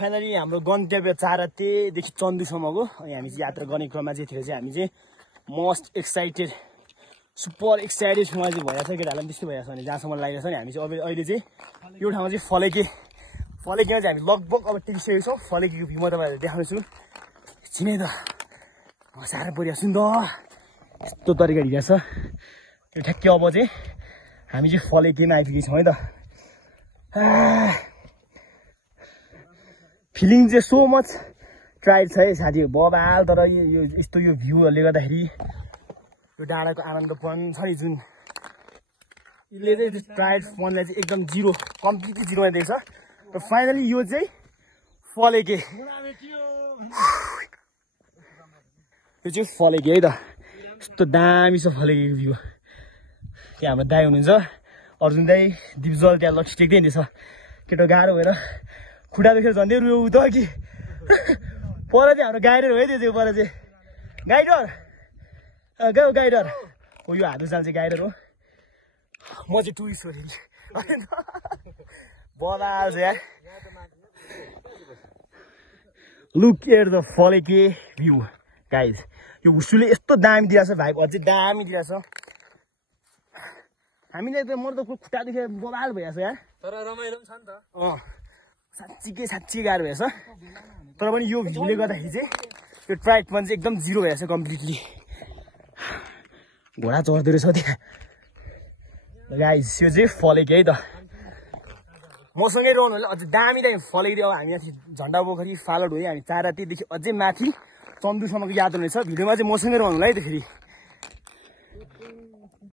Finally हाम्रो गन्तव्य चारातेदेखि चन्दुसम्मको हामी चाहिँ यात्रा गर्ने क्रममा चाहिँ यतिखेर चाहिँ हामी चाहिँ मोस्ट एक्साइटेड सुपर एक्साइटेड सँग चाहिँ भइरहेको छ केटाहरूलाई पनि त्यस्तै भइरहेको छ भने जहाँसम्म लागिरहेको छ नि हामी चाहिँ अब अहिले चाहिँ यो ठाउँमा चाहिँ फलेकेमा चाहिँ हामी लगभग अब टिकिसकेको छौँ। फलेकेको भ्यू म तपाईँहरूलाई देखाउँछु छिनै त साह्रो परिरहेको छु नि त यस्तो तरिका हिँडेको छ यो ठ्याक्कै अब चाहिँ हामी चाहिँ फलेकेमा आइपुगेको छौँ है त। फिलिङ चाहिँ सो मच ट्राइड छ है साथीहरू बबाल। तर यो यस्तो यो भ्यूहरूले गर्दाखेरि यो डाँडाको आनन्दपन छ नि जुन यसले चाहिँ ट्राइड फनलाई चाहिँ एकदम जिरो कम्प्लिटली जिरोमा दिएको छ। र फाइनली यो चाहिँ फलेके यो चाहिँ फलेके है त यस्तो दामी छ फलेकेको भ्यू। त्यहाँ हाम्रो दाई हुनुहुन्छ अर्जुन दाई दिपजल त्यहाँ लट्ठी टेक्दै हिँड्दैछ केटो गाह्रो भएर खुट्टा देखेर झन्डै रुयो त कि पर चाहिँ हाम्रो गाइडर हो है त्यो चाहिँ पर चाहिँ गाइडर गाइडर हो यो हात उचाल चाहिँ गाइडर हो म चाहिँ टुरिस्ट हो फेरि बबाल छ यार। लुक एट द फलेके भ्यू गाइज यो हुसुले यस्तो दामी दिइरहेछ भाइब अझै दामी दिइरहेछ। हामीलाई त म त खुट्टा देखेर बबाल भइरहेछ यार तर रमाइलो पनि छ नि त। साँच्चीकै गाह्रो भएछ तर पनि यो भ्यूले गर्दाखेरि चाहिँ यो ट्राइडपन चाहिँ एकदम जिरो भएछ कम्प्लिटली। घोडा चढ्दो रहेछ त्यहाँ गाइस यो चाहिँ फलेके है त मसँगै रहनु होला अझै दामी दामी फलेको अब हामी यहाँ झन्डा पोखरी फालुट हो हामी चारातीदेखि अझै माथि चन्दुसम्मको यात्रा हुनेछ भिडियोमा चाहिँ मसँगै रहनु होला है त फेरि।